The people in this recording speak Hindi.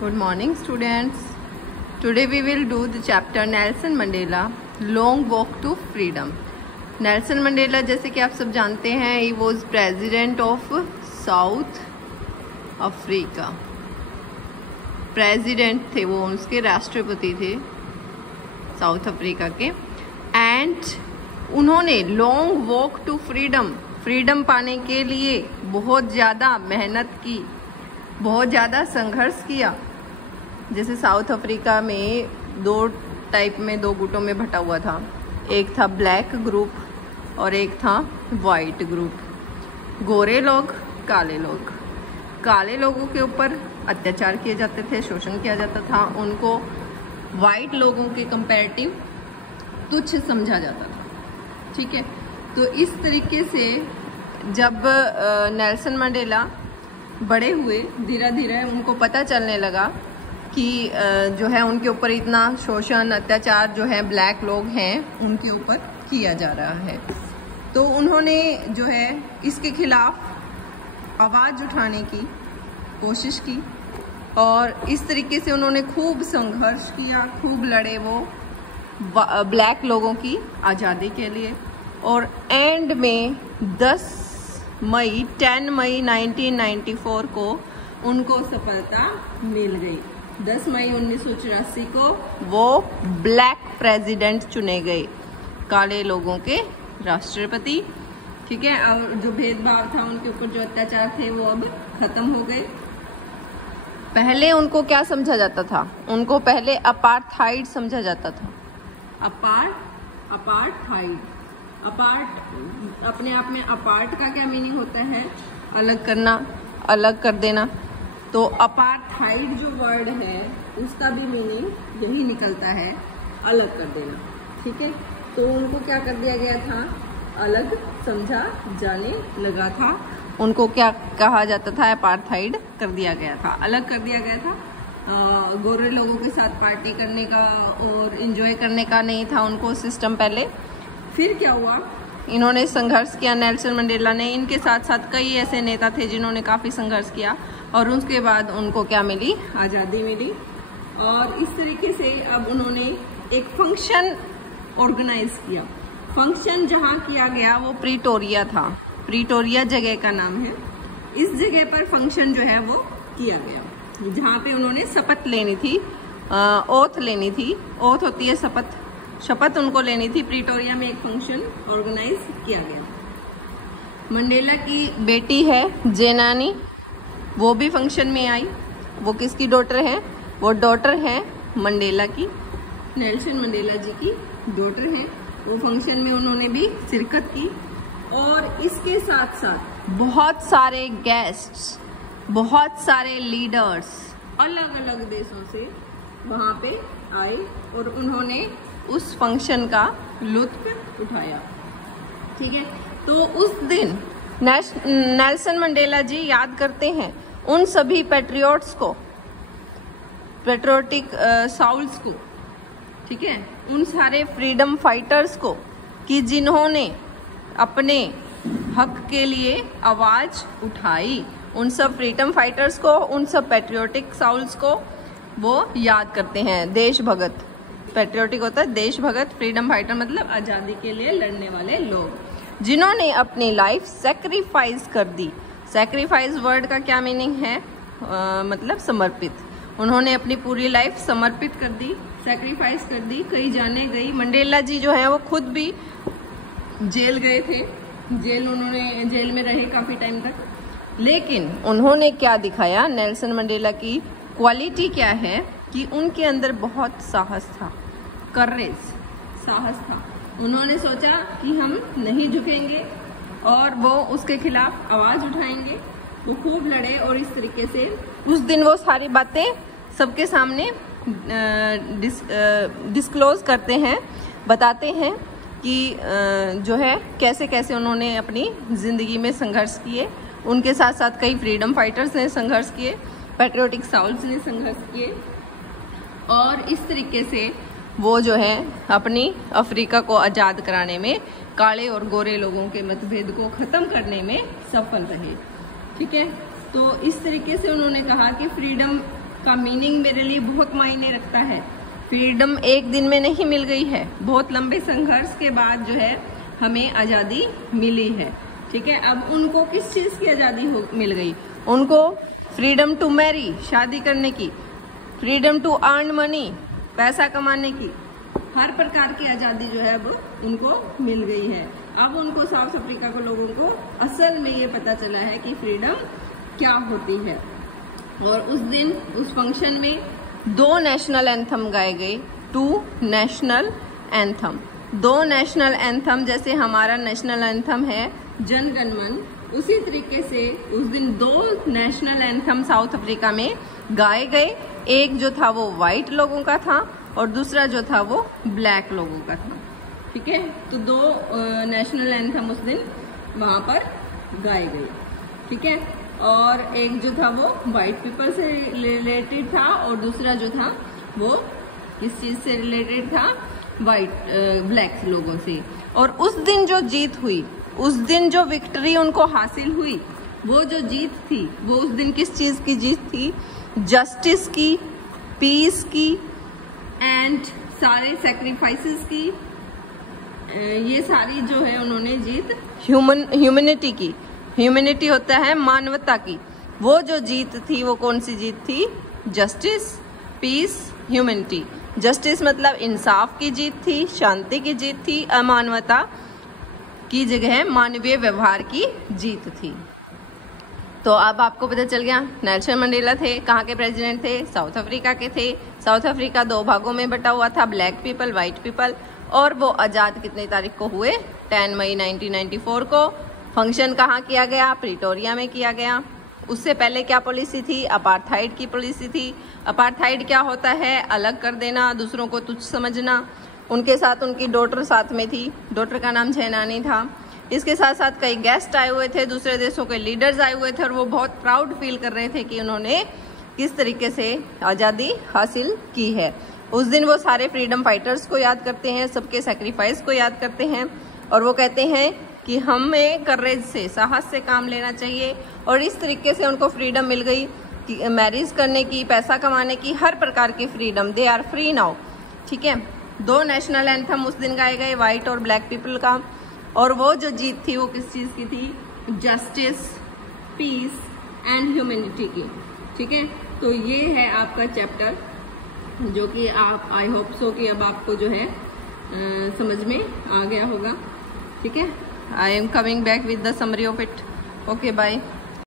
Good morning, students. Today we will do the chapter Nelson Mandela Long Walk to Freedom. Nelson Mandela जैसे कि आप सब जानते हैं, he was president of south Africa. President थे वो, उसके राष्ट्रपति थे साउथ अफ्रीका के. एंड उन्होंने लॉन्ग वॉक टू फ्रीडम पाने के लिए बहुत ज़्यादा मेहनत की, बहुत ज़्यादा संघर्ष किया. जैसे साउथ अफ्रीका में दो गुटों में बटा हुआ था. एक था ब्लैक ग्रुप और एक था वाइट ग्रुप. गोरे लोग, काले लोग. काले लोगों के ऊपर अत्याचार किए जाते थे, शोषण किया जाता था. उनको वाइट लोगों के कंपैरेटिव तुच्छ समझा जाता था. ठीक है, तो इस तरीके से जब नेल्सन मंडेला बड़े हुए, धीरे धीरे उनको पता चलने लगा कि जो है उनके ऊपर इतना शोषण, अत्याचार जो है ब्लैक लोग हैं उनके ऊपर किया जा रहा है. तो उन्होंने जो है इसके खिलाफ आवाज़ उठाने की कोशिश की और इस तरीके से उन्होंने खूब संघर्ष किया, खूब लड़े वो ब्लैक लोगों की आज़ादी के लिए. और एंड में 10 मई 1994 को उनको सफलता मिल गई. 10 मई 1984 को वो ब्लैक प्रेसिडेंट चुने गए, काले लोगों के राष्ट्रपति. ठीक है, और जो भेदभाव था, उनके ऊपर जो अत्याचार थे, वो अब खत्म हो गए. पहले उनको क्या समझा जाता था? उनको पहले अपार्थाइड समझा जाता था. अपार्थाइड अपने आप में अपार्ट का क्या मीनिंग होता है? अलग करना, अलग कर देना. तो अपार्थाइड जो वर्ड है उसका भी मीनिंग यही निकलता है, अलग कर देना. ठीक है, तो उनको क्या कर दिया गया था? अलग समझा जाने लगा था. उनको क्या कहा जाता था? अपार्थाइड कर दिया गया था, अलग कर दिया गया था. गोरे लोगों के साथ पार्टी करने का और एंजॉय करने का नहीं था उनको सिस्टम पहले. फिर क्या हुआ? इन्होंने संघर्ष किया नेल्सन मंडेला ने. इनके साथ साथ कई ऐसे नेता थे जिन्होंने काफ़ी संघर्ष किया और उसके बाद उनको क्या मिली? आज़ादी मिली. और इस तरीके से अब उन्होंने एक फंक्शन ऑर्गेनाइज किया. फंक्शन जहाँ किया गया वो प्रीटोरिया था. प्रीटोरिया जगह का नाम है. इस जगह पर फंक्शन जो है वो किया गया, जहाँ पे उन्होंने शपथ लेनी थी, ओथ लेनी थी. ओथ होती है शपथ उनको लेनी थी. प्रीटोरिया में एक फंक्शन ऑर्गेनाइज किया गया. मंडेला की बेटी है जेनानी, वो भी फंक्शन में आई. वो किसकी डॉटर है? वो डॉटर है मंडेला की, नेल्सन मंडेला जी की डॉटर है. वो फंक्शन में उन्होंने भी शिरकत की. और इसके साथ साथ बहुत सारे गेस्ट्स, बहुत सारे लीडर्स अलग अलग देशों से वहाँ पे आए और उन्होंने उस फंक्शन का लुत्फ उठाया. ठीक है, तो उस दिन नेल्सन मंडेला जी याद करते हैं उन सभी पैट्रियट्स को, पैट्रियोटिक साउल्स को. ठीक है, उन सारे फ्रीडम फाइटर्स को कि जिन्होंने अपने हक के लिए आवाज़ उठाई. उन सब फ्रीडम फाइटर्स को, उन सब पैट्रियोटिक साउल्स को वो याद करते हैं. देशभगत, पैट्रियोटिक होता है देशभगत, फ्रीडम फाइटर मतलब आज़ादी के लिए लड़ने वाले लोग, जिन्होंने अपनी लाइफ सेक्रीफाइस कर दी. सेक्रीफाइस वर्ड का क्या मीनिंग है? मतलब समर्पित. उन्होंने अपनी पूरी लाइफ समर्पित कर दी, सेक्रीफाइस कर दी. कई जाने गई. मंडेला जी जो है वो खुद भी जेल गए थे. जेल में रहे काफ़ी टाइम तक. लेकिन उन्होंने क्या दिखाया? नेल्सन मंडेला की क्वालिटी क्या है कि उनके अंदर बहुत साहस था, करेज, साहस था. उन्होंने सोचा कि हम नहीं झुकेंगे और वो उसके खिलाफ आवाज़ उठाएंगे. वो खूब लड़े और इस तरीके से उस दिन वो सारी बातें सबके सामने डिस्क्लोज करते हैं, बताते हैं कि जो है कैसे कैसे उन्होंने अपनी ज़िंदगी में संघर्ष किए. उनके साथ साथ कई फ्रीडम फाइटर्स ने संघर्ष किए, पैट्रियोटिक साउल्स ने संघर्ष किए. और इस तरीके से वो जो है अपनी अफ्रीका को आज़ाद कराने में, काले और गोरे लोगों के मतभेद को ख़त्म करने में सफल रहे. ठीक है, तो इस तरीके से उन्होंने कहा कि का मीनिंग मेरे लिए बहुत मायने रखता है। फ्रीडम एक दिन में नहीं मिल गई है, बहुत लंबे संघर्ष के बाद जो है हमें आज़ादी मिली है। ठीक है, अब उनको किस चीज़ की आज़ादी मिल गई? उनको फ्रीडम टू मैरी, शादी करने की, फ्रीडम टू अर्न मनी, पैसा कमाने की, हर प्रकार की आज़ादी जो है अब उनको मिल गई है। अब उनको साउथ अफ्रीका के लोगों को असल में ये पता चला है कि फ्रीडम क्या होती है। और उस दिन उस फंक्शन में 2 नेशनल एंथम गाए गए, 2 नेशनल एंथम। 2 नेशनल एंथम, जैसे हमारा नेशनल एंथम है जन गण मन, उसी तरीके से उस दिन 2 नेशनल एंथम साउथ अफ्रीका में गाए गए। एक जो था वो वाइट लोगों का था और दूसरा जो था वो ब्लैक लोगों का था। ठीक है, तो 2 नेशनल एंथम उस दिन वहां पर गाए गए। ठीक है, और एक जो था वो वाइट पीपल से रिलेटेड था और दूसरा जो था वो किस चीज से रिलेटेड था? ब्लैक लोगों से। और उस दिन जो जीत हुई, उस दिन जो विक्ट्री उनको हासिल हुई, वो जो जीत थी वो उस दिन किस चीज की जीत थी? जस्टिस की, पीस की एंड सारे सेक्रीफाइसेस की। ये सारी जो है उन्होंने जीत ह्यूमैनिटी की। ह्यूमैनिटी होता है मानवता की। वो जो जीत थी वो कौन सी जीत थी? Justice, piece, humanity. जस्टिस मतलब इंसाफ की जीत थी, शांति की जीत थी, अमानवता की जगह मानवीय व्यवहार की जीत थी। तो अब आपको पता चल गया नेल्सन मंडेला थे, कहाँ के प्रेसिडेंट थे? साउथ अफ्रीका के थे। साउथ अफ्रीका 2 भागों में बटा हुआ था, ब्लैक पीपल, वाइट पीपल। और वो आज़ाद कितनी तारीख को हुए? 10 मई 1994 को। फंक्शन कहाँ किया गया? प्रिटोरिया में किया गया। उससे पहले क्या पॉलिसी थी? अपार्थाइड की पॉलिसी थी। अपार्थाइड क्या होता है? अलग कर देना, दूसरों को तुच्छ समझना। उनके साथ उनकी डॉटर साथ में थी, डॉटर का नाम झेनानी था। इसके साथ साथ कई गेस्ट आए हुए थे, दूसरे देशों के लीडर्स आए हुए थे और वो बहुत प्राउड फील कर रहे थे कि उन्होंने किस तरीके से आज़ादी हासिल की है। उस दिन वो सारे फ्रीडम फाइटर्स को याद करते हैं, सबके सेक्रीफाइस को याद करते हैं और वो कहते हैं कि हमें करेज से, साहस से काम लेना चाहिए। और इस तरीके से उनको फ्रीडम मिल गई कि मैरिज करने की, पैसा कमाने की, हर प्रकार की freedom. They are free now. ठीक है, 2 नेशनल एंथम उस दिन गाए गए, वाइट और ब्लैक पीपल का। और वो जो जीत थी वो किस चीज़ की थी? जस्टिस, पीस एंड ह्यूमैनिटी की। ठीक है, तो ये है आपका चैप्टर जो कि आप, आई होप सो कि अब आपको जो है समझ में आ गया होगा। ठीक है, I am coming back with the summary of it. Okay, bye.